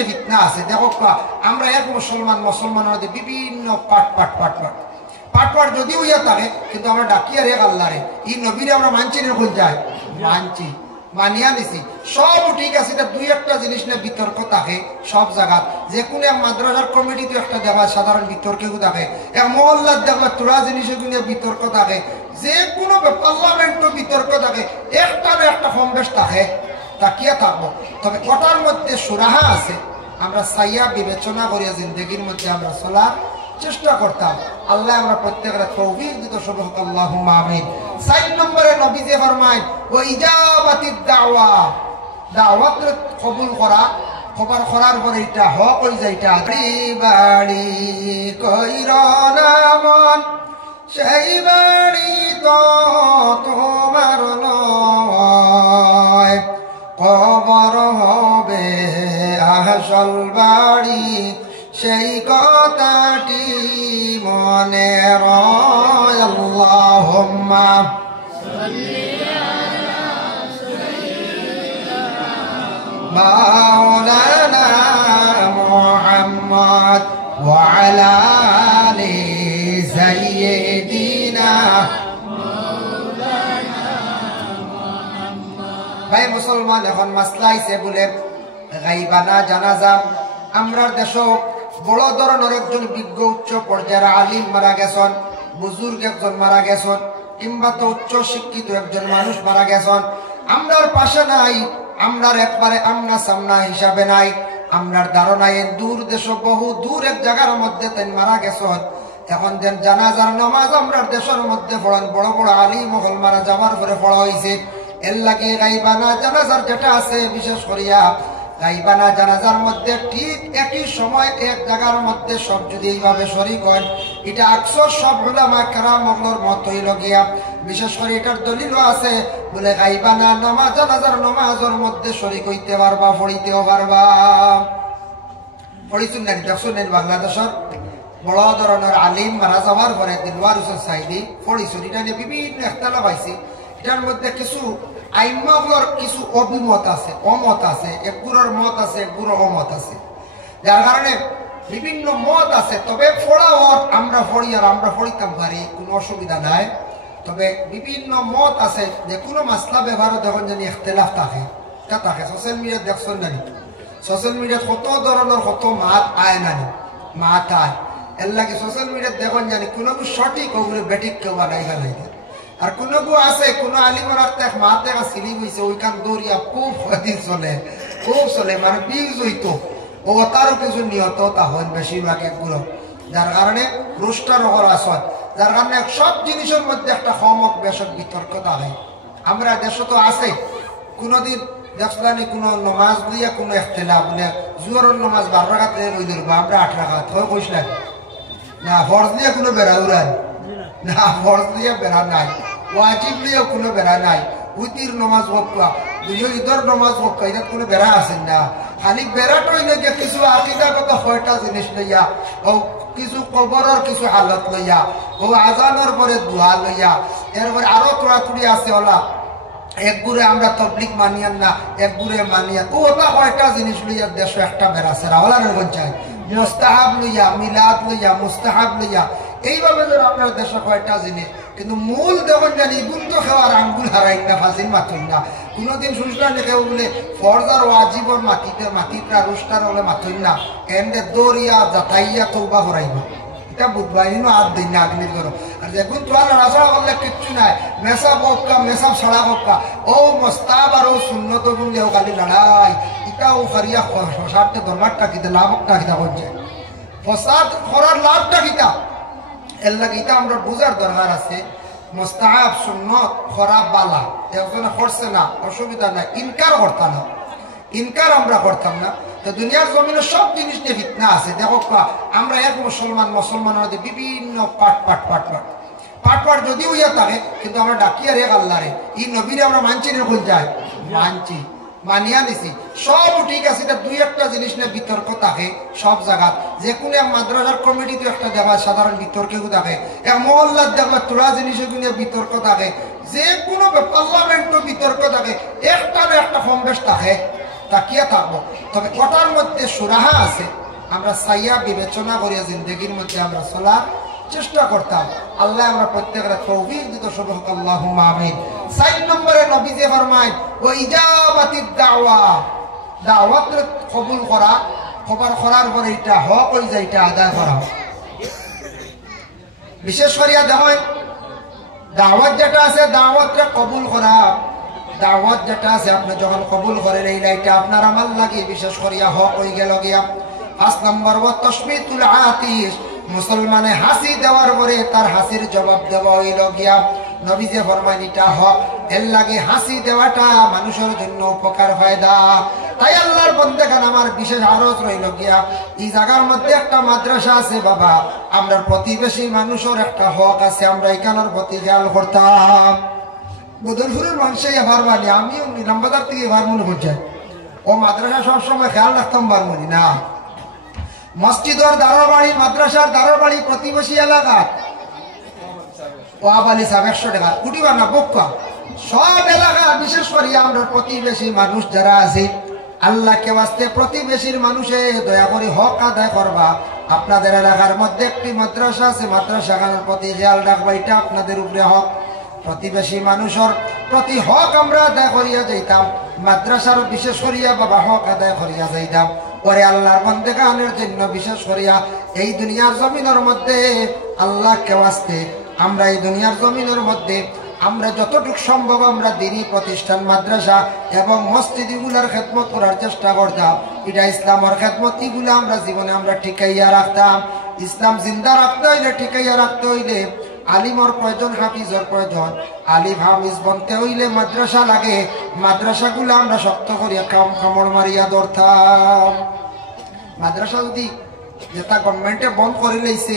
যে ফিতনা আছে দেখো আমরা এক মুসলমানের মধ্যে বিভিন্ন পাট যদিও ইয়া থাকে কিন্তু আমরা ডাকি আর এক আল্লাহরে এই নবীরে আমরা মানছি না কোন যায় মানছি মানিয়া নিছি সব ঠিক আছে এটা দুই একটা জিনিস নিয়ে বিতর্ক থাকে সব জায়গাত যে কোনো এক মাদ্রাসার কমিটিতে একটা দেখবা সাধারণ বিতর্কেও থাকে এক মহল্লার দেখবা তোরা জিনিসের নিয়ে বিতর্ক থাকে যে কোনো পার্লামেন্টও বিতর্ক থাকে একটা না একটা কম বেশ থাকে তাকিয়া থাকবো তবে ওটার মধ্যে সুরাহা আছে আমরা সাইয়া বিবেচনা করিয়া জিন্দগির মধ্যে আমরা চলার চেষ্টা করতাম আল্লাহ আমরা প্রত্যেকটা তৌফিক দিত সবক আল্লাহুম্মা আমিন 4 নম্বরে নবী যে ফরমায় ওয়া ইজাবাতিদ দাওয়া দাওয়াত কবুল করা খবর করার পরে এটা হক হই যাইটা বাড়ি কইরা না মন সেই বাড়ি তো তোমার নয় কবর হবে আসল বাড়ি সেই কথাটি মনে রয় আল্লাহুম্মা মাওলানা মুহাম্মদ ওয়া আলা আলি সাইয়্যিদিনা ভাই মুসলমান এখন মাসলা আইছে বলে গায়বানা জানাজা আমরা দেশ বড় ধরনের একজন বিজ্ঞ উচ্চ পর্যায়ের আলিম মারা গেছেন বুজুর্গ একজন মারা গেছেন কিংবা তো উচ্চ শিক্ষিত একজন মানুষ মারা গেছেন আমরার পাশে নাই আমরার একবারে আমনা সামনা হিসাবে নাই আমরার ধারণায় দূর দেশ বহু দূর এক জায়গার মধ্যে তাই মারা গেছেন এখন দেন জানাজার নামাজ আমরার দেশের মধ্যে পড়ান বড় বড় আলিম মহল মারা যাওয়ার পরে পড়া হয়েছে এর লাগে গায়বানা জানাজার যেটা আছে বিশেষ করিয়া গায়বানা জানাজার মধ্যে ঠিক একই সময় এক জায়গার মধ্যে সব যদি এইভাবে শরীক হয় এটা আকসর সব উলামা কেরাম মগলর মত হইল গিয়া বিশেষ করে এটার দলিলও আছে বলে গায়বানা নামাজ জানাজার নামাজের মধ্যে শরীক হইতে পারবা পড়িতেও পারবা পড়িছুন না দেখছুন বাংলাদেশের বড় ধরনের আলিম মারা যাওয়ার পরে দিলওয়ার হোসেন সাইদি পড়িছুন এটা নিয়ে বিভিন্ন ইখতিলাফ আইছে এটার মধ্যে কিছু আইম্মাগুলোর কিছু অভিমত আছে অমত আছে একগুলোর মত আছে একগুলোর অমত আছে যার কারণে বিভিন্ন মত আছে তবে পড়াও আমরা পড়ি আর আমরা পড়িতাম পারি কোনো অসুবিধা নাই তবে বিভিন্ন মত আছে যে কোনো মাসলা ব্যবহারও যখন জানি ইখতিলাফ থাকে তা থাকে সোশ্যাল মিডিয়া দেখছেন জানি সোশ্যাল মিডিয়াত কত ধরনের কত মাত আয় নানি মাত আয় এর লাগে সোশ্যাল মিডিয়াত দেখুন জানি কোনো সঠিক ওগুলো বেঠিক কেউ বানাই ফেলাই আর কোনো আছে কোনো আলিমর একটা মাতে সিলি হয়েছে ওইখান দৌড়িয়া খুব দিন খুব চলে মানে বিউজ হইতো ও তারও কিছু নিহত তা হয় বেশিরভাগ একগুলো যার কারণে রুষ্টার ওপর আসত যার কারণে সব জিনিসের মধ্যে একটা সমক বেশক বিতর্কতা হয় আমরা দেশে তো আছে কোনোদিন দেখলানি কোনো নমাজ দিয়া কোনো ইখতিলাফ বলে জোহরের নমাজ 12 রাকাত হয়ে ধরবো আমরা 8 রাকাত হয় কইসলেন না ফরজ দিয়ে কোনো বেড়া উড়ান না ফরজ দিয়ে বেড়া নাই ওয়াজিব দিয়ে কোনো বেড়া নাই উতির নমাজ হোকা ঈদের নমাজ হোকা এটা কোনো বেড়া আছেন না খালি বেড়াটা হইলে যে কিছু আকিদাগত হয়টা জিনিস লইয়া ও কিছু কবরের কিছু হালত লইয়া ও আজানের পরে দোয়া লইয়া এরপরে আরো তোড়াতুড়ি আছে ওলা একগুড়ে আমরা তবলিক মানিয়ান না একগুড়ে মানিয়ান ও ওটা কয়টা জিনিস লইয়া দেশ একটা বেড়া সেরা ওলা পঞ্চায়েত মুস্তাহাব লইয়া মিলাদ লইয়া মুস্তাহাব লইয়া এইভাবে ধর আপনার দেশে কয়টা জিনিস কিন্তু মূল দেখুন জানি ইগুন তো খাওয়ার আঙ্গুল হারাইন না ফাঁসিন মাথুন না কোনোদিন শুনলাম না কেউ বলে ফরজার ওয়াজিবর মাটিটা রুষ্টার হলে মাথুন না এমনি দৌড়িয়া যাতাইয়া তৌবা করাইবা এটা বুধবাইনো আর দিন না আগ্নির করো আর দেখুন তোমার লড়াচড়া করলে কিচ্ছু নাই মেসাব হোকা মেসাব ছাড়া হোকা ও মস্তাব আর ও শূন্যত বললে ও খালি লড়াই এটা ও ফারিয়া ফসাদটা দরবারটা কিতা লাভটা কিতা করছে ফসাদ করার লাভটা কিতা এর লাগে এটা আমরা বোঝার দরকার আছে মুস্তাহাব সুন্নত খরাব বালা একজনে করছে না অসুবিধা নাই ইনকার করতাম না ইনকার আমরা করতাম না তো দুনিয়ার জমিনে সব জিনিস নিয়ে ফিতনা আছে দেখো আমরা এক মুসলমানের মধ্যে বিভিন্ন পাট যদিও ইয়া থাকে কিন্তু আমরা ডাকি আর এক আল্লাহরে এই নবীরে আমরা মানছি না কোন যায় মানছি মানিয়া নিছি সব ঠিক আছে এটা দুই একটা জিনিস নিয়ে বিতর্ক থাকে সব জায়গাত যে কোনো এক মাদ্রাসার কমিটিতে একটা দেখবা সাধারণ বিতর্কেও থাকে এক মহল্লার দেখবা তোরা জিনিসের নিয়ে বিতর্ক থাকে যে কোনো পার্লামেন্টও বিতর্ক থাকে একটা না একটা কম বেশ থাকে তাকিয়ে থাকবো। তবে ওটার মধ্যে সুরাহা আছে, আমরা সাইয়া বিবেচনা করিয়া জিন্দগির মধ্যে আমরা চলার চেষ্টা করতাম। আল্লাহ আমরা প্রত্যেকের তৌফিক দিত সবক, আল্লাহুম্মা আমিন। 4 নম্বরে নবীজি ফরমায় ও ইজাবাতিদ দাওয়া, দাওয়াত কবুল করা, খবর করার পরে এটা হক হয়ে যায়, এটা আদায় করা। বিশেষ করিয়া দেখেন দাওয়াত যেটা আছে, দাওয়াতটা কবুল করা, দাওয়াত যেটা আছে আপনি যখন কবুল করেন এই লাইটা আপনার আমার লাগে বিশেষ করিয়া হক হয়ে গেল গিয়া। 5 নম্বর ওয়া তাশমিতুল আতিশ, মুসলমানে হাসি দেওয়ার পরে তার হাসির জবাব দেওয়া হইল গিয়া। নবীজি ফরমান এটা হক, এর লাগে হাসি দেওয়াটা মানুষের জন্য উপকার ফায়দা। তাই আল্লাহর বন্দেগান আমার বিশেষ আরজ রইল গিয়া, এই জায়গার মধ্যে একটা মাদ্রাসা আছে বাবা, আমরা প্রতিবেশী মানুষের একটা হক আছে, আমরা এখানের প্রতি খেয়াল করতাম। বদরপুরের মানুষই এবার বানি, আমিও নিলামবাজার থেকে এবার মনে করছি ও মাদ্রাসা সবসময় খেয়াল রাখতাম বারমনি না। মসজিদের দারোর বাড়ি, মাদ্রাসার দারোর বাড়ি প্রতিবেশী এলাকা ওয়াবালি সাহেব 100 টাকা কুটিবা না বক্কা সব এলাকা। বিশেষ করে আমরা প্রতিবেশী মানুষ যারা আছি, আল্লাহকে বাস্তে প্রতিবেশীর মানুষে দয়া করে হক আদায় করবা। আপনাদের এলাকার মধ্যে একটি মাদ্রাসা আছে, মাদ্রাসাখানার প্রতি খেয়াল রাখবা, এটা আপনাদের উপরে হক। প্রতিবেশী মানুষের প্রতি হক আমরা আদায় করিয়া যাইতাম, মাদ্রাসার বিশেষ করিয়া বাবা হক আদায় করিয়া যাইতাম। পরে আল্লাহর বন্দেগানের জন্য বিশেষ করিয়া এই দুনিয়ার জমিনের মধ্যে আল্লাহকে বাস্তে আমরা এই দুনিয়ার জমিনের মধ্যে আমরা যতটুকু সম্ভব আমরা দিনী প্রতিষ্ঠান, মাদ্রাসা এবং মসজিদগুলার খেদমত করার চেষ্টা করতাম। এটা ইসলামের খেদমত, এগুলো আমরা জীবনে আমরা ঠিকাইয়া রাখতাম। ইসলাম জিন্দা রাখতে হইলে, ঠিকাইয়া রাখতে হইলে আলিমর প্রয়োজন, হাফিজর প্রয়োজন। আলিম হাফিজ বনতে হইলে মাদ্রাসা লাগে, মাদ্রাসাগুলো আমরা শক্ত করিয়া কামড় মারিয়া ধরতাম। মাদ্রাসা যদি যেটা গভর্নমেন্টে বন্ধ করে লইছে,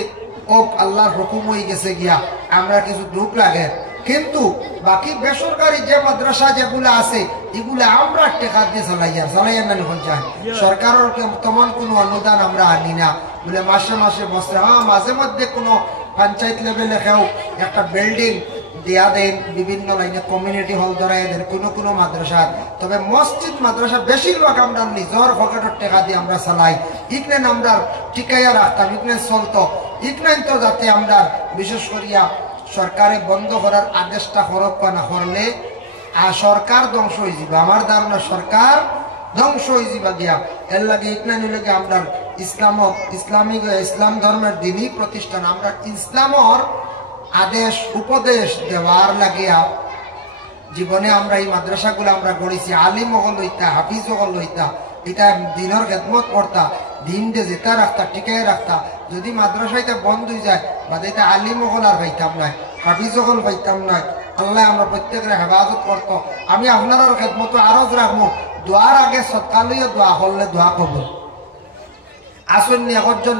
ও আল্লাহর হুকুম হয়ে গেছে গিয়া, আমরা কিছু দুঃখ লাগে। কিন্তু বাকি বেসরকারি যে মাদ্রাসা যেগুলো আছে, এগুলো আমরা টেকা দিয়ে চালাইয়া না নিখন যায়। সরকারের তেমন কোনো অনুদান আমরা আনি না, বলে মাসে মাসে বসে। মাঝে মধ্যে কোনো পঞ্চায়েত লেভেলে কেউ একটা বিল্ডিং দেয়া দেন, বিভিন্ন লাইনে কমিউনিটি হল ধরাই দেন কোনো কোনো মাদ্রাসা। তবে মসজিদ মাদ্রাসা বেশিরভাগ আমরা নিজের পকেটের টাকা দিয়ে আমরা চালাই। ইকনেন আমরা টিকাইয়া রাখতাম, ইকনেন চলতো। ইকনেন তো যাতে আমরা বিশেষ করিয়া সরকারে বন্ধ করার আদেশটা করক না করলে সরকার ধ্বংস হয়ে যাবে। আমার ধারণা সরকার ধ্বংস হয়ে যাবে গিয়া। এর লাগে ইকনেন লাগে আমরা ইসলাম ধর্মের দিনই প্রতিষ্ঠান, আমরা ইসলামর আদেশ উপদেশ দেওয়ার লাগিয়া জীবনে আমরা এই মাদ্রাসাগুলো আমরা গড়েছি। আলিম হল হইতা, হাফিজ হল হইতা, এটা দিনের খেদমত করতা, দিন দিয়ে যেটা রাখতা, টিকাই রাখতা। যদি মাদ্রাসাইটা বন্ধ হয়ে যায় বাদে এটা আলিম হল আর পাইতাম নয়, হাফিজ হল পাইতাম নয়। আল্লাহ আমরা প্রত্যেকের হেফাজত করত। আমি আপনার খেদমত আরজ রাখবো, দোয়ার আগে সৎকালীয় দোয়া করলে দোয়া কবুল। আসুন একজন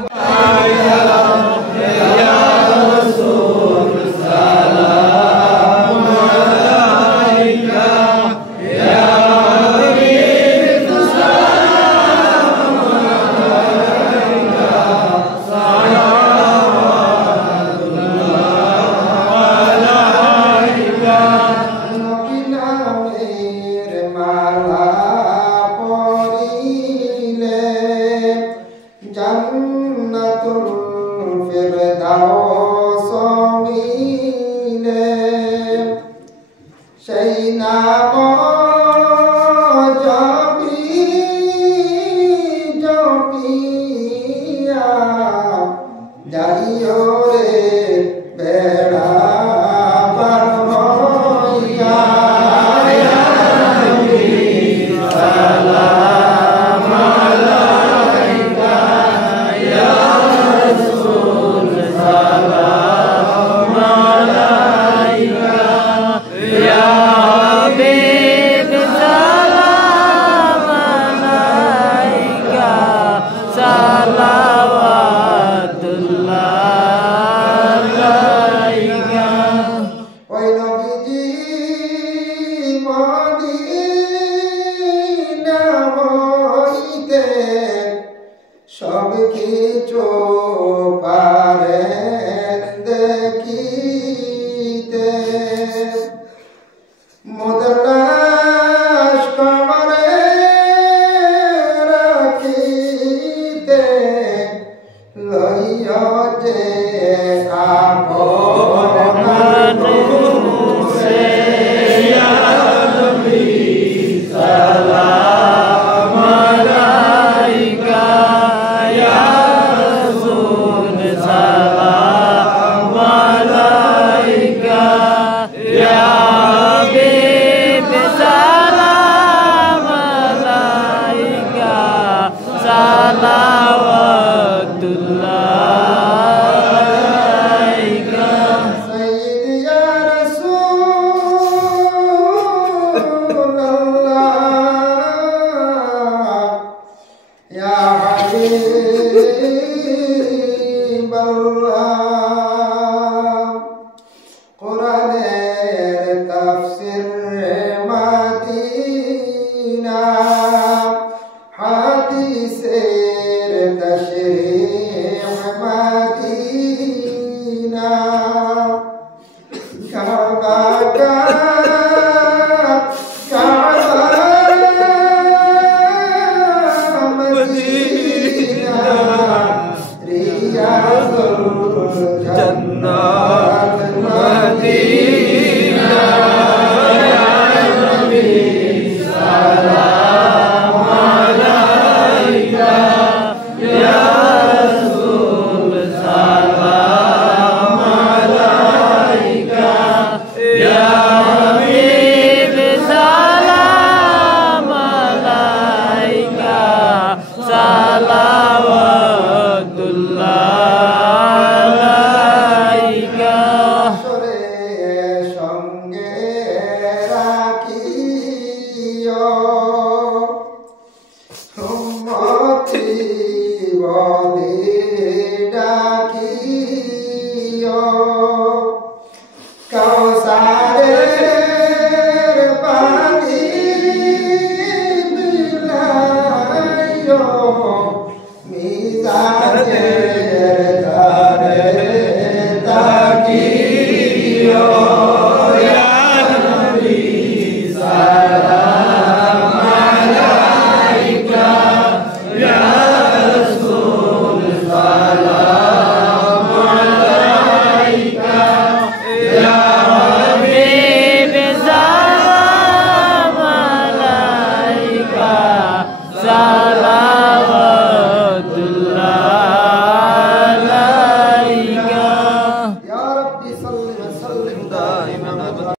হাদিসের তাশরীহ